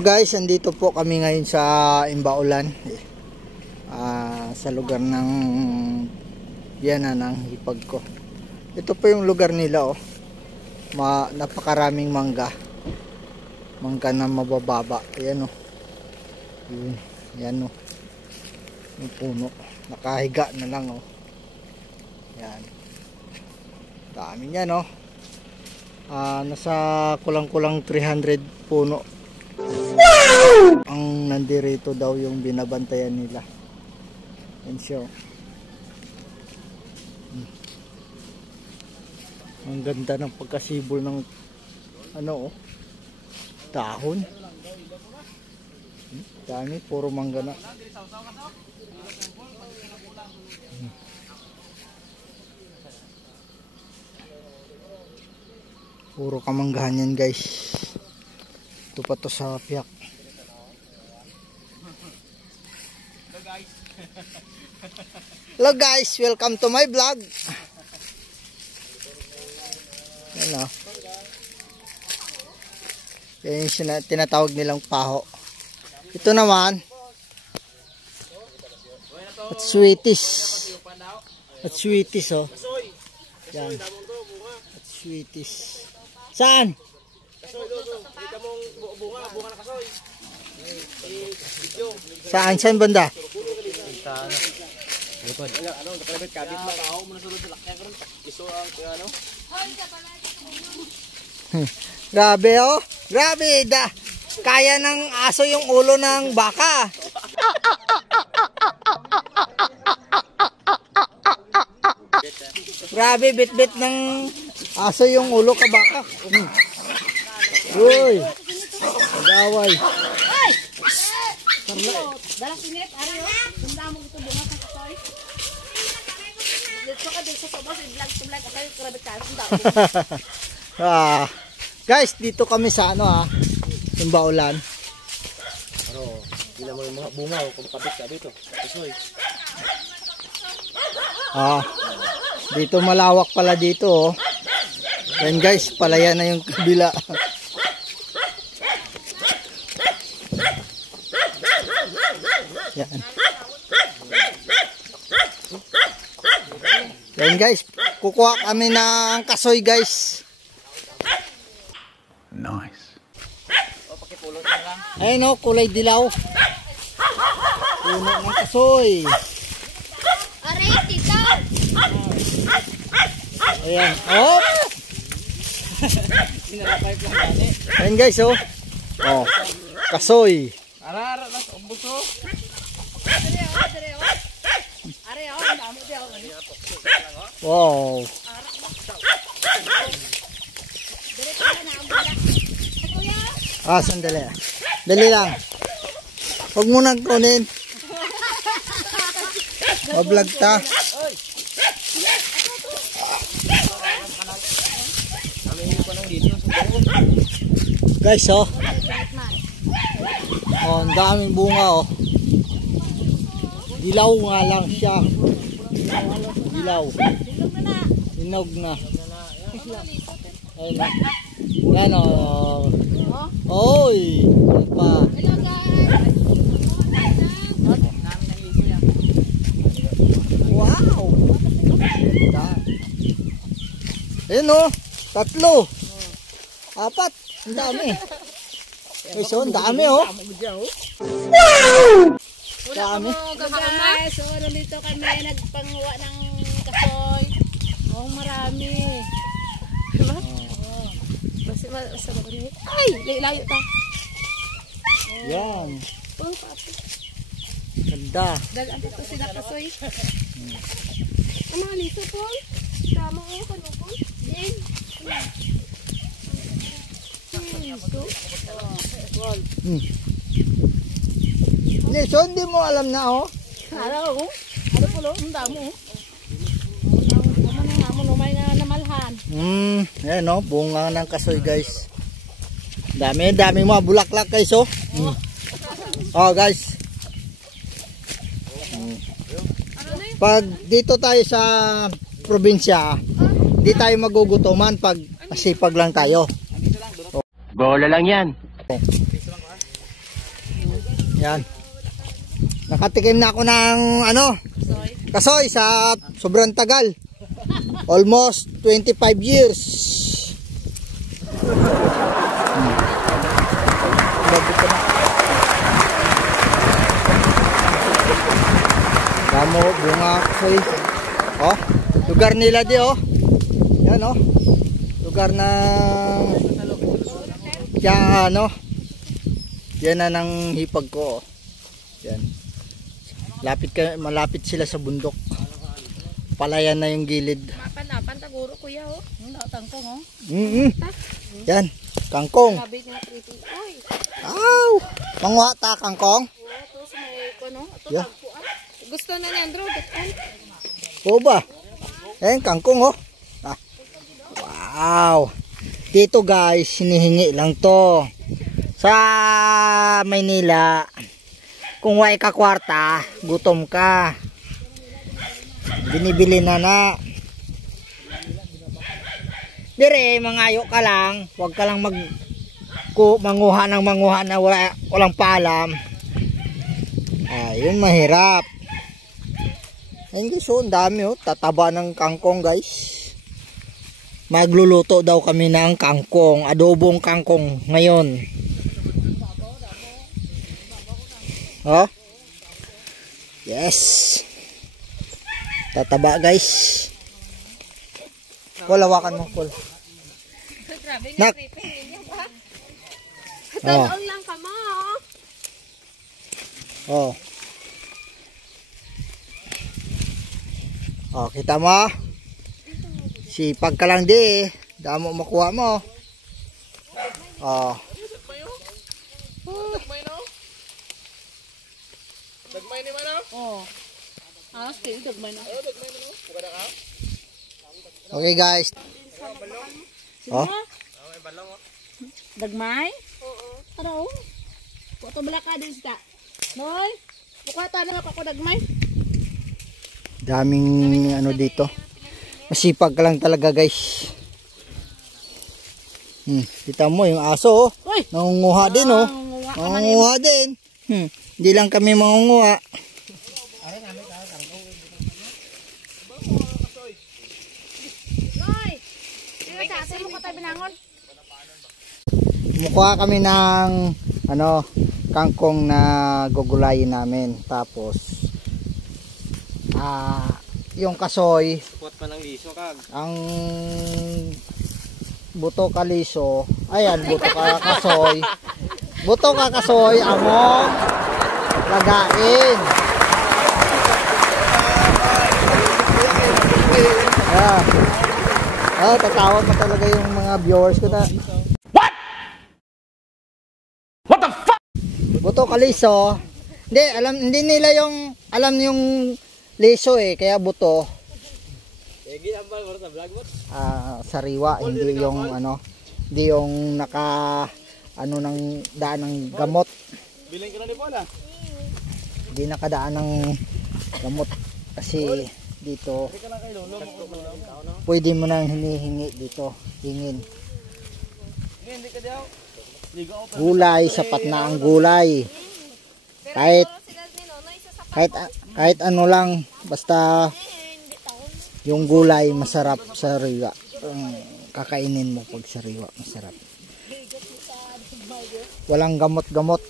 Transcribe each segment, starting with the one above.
Hello guys, andito po kami ngayon sa Imbaulan, sa lugar ng Biana ng hipag ko. Ito po yung lugar nila, oh. Napakaraming mangga na mabababa. Ayan, oh. Ayan, oh. Yung puno, nakahiga na lang, oh. Ayan, dami niyan, oh. Nasa kulang-kulang 300 puno. Wow! Ang nandirito daw yung binabantayan nila. And so, ang ganda ng pagkasibol ng ano, oh, dahon. Dami, puro mangga na. Puro kamanggahan yan, guys. Ito pa to sa piyak. Hello guys, welcome to my vlog. Yan, oh. Yan yung tinatawag nilang paho. Ito naman at sweeties. At sweeties, oh. Yan. At sweeties. Saan? Saan? Saan banda? Grabe, oh. Grabe, kaya ng aso yung ulo ng baka. Grabe, bit-bit ng aso yung ulo ka baka. Uy, nagaway. Dalang sinit, ariyo. Tunda mo ito bunga sa kasoy. Dito ka dito sa sobos, i-vlog to vlog kayo grabe ka. Guys, dito kami sa ano, Imbaulan. Pero, bila mo yung mga bunga o kumakabit ka dito. Kasoy. Dito malawak pala dito, oh. Yan guys, palayan na yung kabila. Yan. Yan guys, kukuha kami ng kasoy guys. Nice. Ayun, oh, kulay dilaw. Puno ng kasoy. Aray, tita. Ayan, oh. Ayan guys, oh. Oh, kasoy. Ara, nas umbos oh. Wow. Sandali. Dali lang. Huwag mo nang kunin. Mablog ta. Guys, oh. Oh, ang daming bunga, oh. Dilaw nga lang siya. Dilaw. Hinog na. Ayun na. Yan, oh. Oy. Ano pa? Wow. Ayun, oh. 3. 4. Ang dami. Guys, oh, ang dami, oh. Wow! Dami. Guys, so nandito kami nagpanguha ng kasoy. Oh, marami. Diba? Oh. Basta ba rin? Ay, layo ta. Yan. Oh, papi. Ganda. Dagan dito sila kasoy. Ano nito po? Tama ko ko. Din. So, hindi mo alam na, oh. Araw, ano po lo, ang damo. Ano nga mo lumay na namalhan. Ayan, oh, bunga ng kasoy, guys. Dami mga bulaklak, guys, oh. Oh, guys. Pag dito tayo sa probinsya, di tayo magugutuman pag masipag lang tayo. Bola lang yan. Yan. Nakatikim na ako ng ano, kasoy sa sobrang tagal. Almost 25 years. Damo, bunga kasoy. Oh, lugar nila di oh. Yan oh. Lugar na kaya ano. Yan na ng hipag ko oh. Yan. Malapit sila sa bundok. Palayan na yung gilid. Mapan taguro kuya oh. Tangkong oh. Yan, kangkong. Sabi na pretty. Oy. Aw! Manguha ta kangkong? Oo, tapos may ano, ito Yeah. tagpuan. Gusto na ni Andrew, datan. Oo ba? Ayan, kangkong oh. Ah. Wow! Dito guys, hinihingi lang to. Sa Maynila, kung way ka kwarta, gutom ka. Binibili na. Dire, mangayo ka lang, huwag ka lang manguha na walang paalam. Ayun, mahirap. Ayun guys, oh, ang dami oh, tataba ng kangkong guys. Magluluto daw kami ng kangkong, adobong kangkong ngayon. Oh. Yes. Tataba guys. Hawakan mo, Paul. Grabe Nak. nga creepy niya ba? Oh. Tanaon lang ka mo. Oh. Oh, kita mo? Sipag ka lang di. Damo makuha mo. Oh. Dagmay ni mano? Oh. Ah, stay dagmay na. Okay guys. Oh. Dagmay? Oo. Ano? Puto bala ka din sita. Noy. Bukata na ako dagmay. Daming ano dito. Masipag ka lang talaga guys. Kita mo yung aso oh. Uy! Nangunguha din oh. Nangunguha din. Hindi lang kami mangunguha. Noy! Sino mo tayo binangon? Mukha kami ng ano, kangkong na gugulayin namin. Tapos yung kasoy, Kuwat pa ng liso kag. ang buto kaliso, ayan, buto ka kasoy. Buto ka kasoy, among lagain. Tatawag pa talaga yung mga viewers ko na. What the fuck? Buto kaliso. Hindi nila yung alam yung liso eh, kaya buto. Sariwa, hindi yung ano, hindi yung naka ano ng daan ng gamot. Bilang ka na ni Paula. Hindi nakadaan ng gamot kasi dito pwede mo nang hinihingi dito, hingin. Gulay, sapat na ang gulay. Kahit ano lang, basta yung gulay masarap, sariwa. Kakainin mo pag sariwa, masarap. Walang gamot-gamot.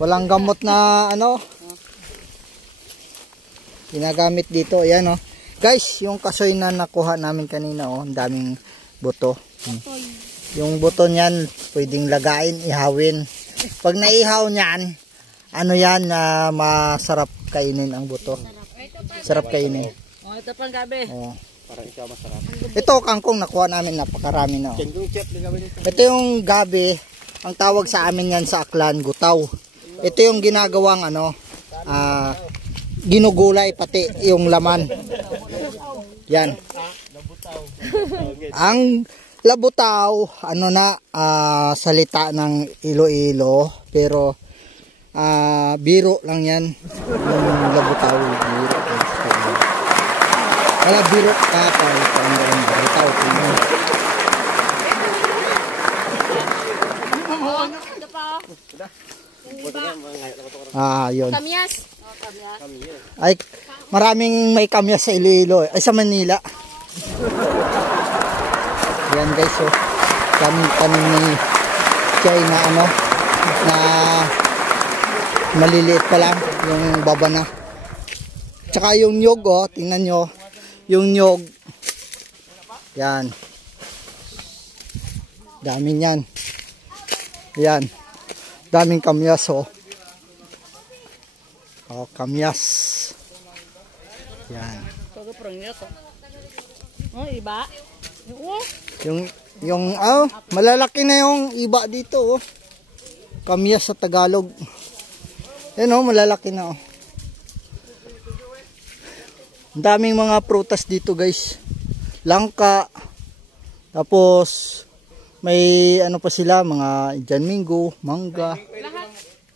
Walang gamot na ano ginagamit dito. Ayan oh. Guys, yung kasoy na nakuha namin kanina oh, ang daming buto. Yung buto niyan pwedeng lagain, ihawin. Pag naihaw niyan, ano yan na masarap kainin ang buto. Sarap kainin. Oh, ito pang gabi. Oh. Para ikaw masarap. Ito kangkong nakuha namin, napakarami na. Oh. Ito yung gabi, ang tawag sa amin yan sa Aklan, gutaw. Ito yung ginagawang ano, ginugulay pati yung laman. Yan. Ang labutaw, ano na, salita ng Iloilo, pero biro lang yan. Yung labutaw, biro. Wala biro ka pa, parang gawin labutaw. Ito pa. Yun. Kamyas. Oh, kamyas. Ay, maraming may kamyas sa Iloilo. Ay, sa Manila. Yan guys, oh. Daming tanim ni Chay na ano, na maliliit pa lang, yung baba na. Tsaka yung nyog, oh, tingnan nyo. Yung nyog. Yan. Dami niyan. Yan. Daming kamyas, oh. Oh, kamyas. Yan. Oh, iba. Yung malalaki na yung iba dito, oh. Kamyas sa Tagalog. Yan, oh, malalaki na, oh. Ang daming mga prutas dito, guys. Langka. Tapos may ano pa sila, mga Indian Mingo, mangga. Lahat.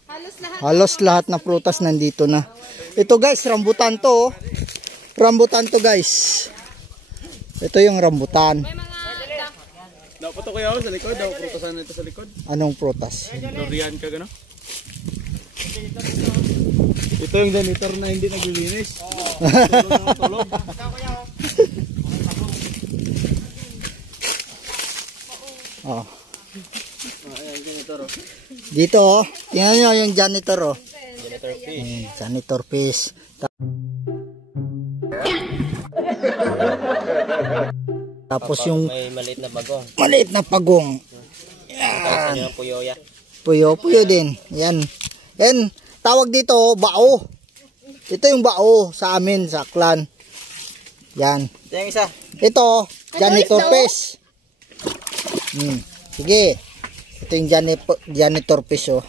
Halos lahat. Halos lahat na prutas nandito na. Ito guys, rambutan to, oh. Rambutan to, guys. Ito yung rambutan. May mga Dapat ko yaw sa likod, daw prutasan ito sa likod. Anong prutas? Durian ka gano? Ito yung janitor na hindi naglilinis. Tulog. Oh. Ayan, janitor. Dito, oh. Tingnan nyo yung janitor, oh. Janitor fish. Janitor fish. Tapos yung May maliit na bagong. maliit na pagong. Yan. Yung puyoya. Puyo din. Yan. Yan. Tawag dito, bao. Ito yung bao sa amin, sa clan. Yan. Ito yung isa. Ito, janitor fish. Sige. Ito yung janitor fish, oh.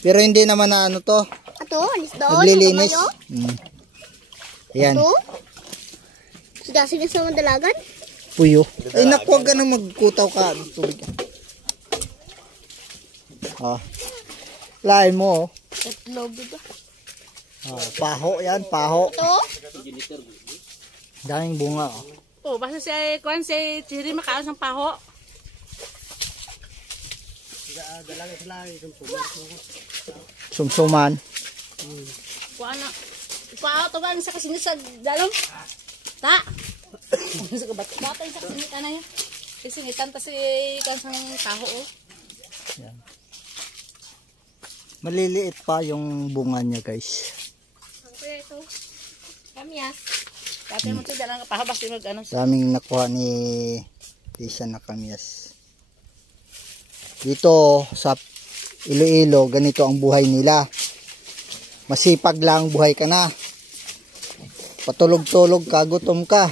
Pero hindi naman na ano to. Ato, alis daw. Naglilinis. Yan. Ato? Sige sa mandalagan? Puyo. Ay, naku, wag ka na magkutaw ka. Tubig. Lain mo, oh. Itlog ito. Paho yan, paho. Ito? Daming bunga, oh. Oh, basta si Kwan, si Chiri makaos ng paho. Sumsuman. Kuha na. Paho to ba sa kasingit sa dalom? Ta. Sa kabat. Bata sa kasingit na yan. Isingitan ta si kansang taho, oh. Yan. Maliliit pa yung bunga niya, guys. Okay, ito. Kamyas. Dati mo ito dalang paho basta mag ano. Daming nakuha ni Tisha na kamyas. Dito sa Iloilo, ganito ang buhay nila. Masipag lang, buhay ka na. Patulog-tulog ka, gutom ka.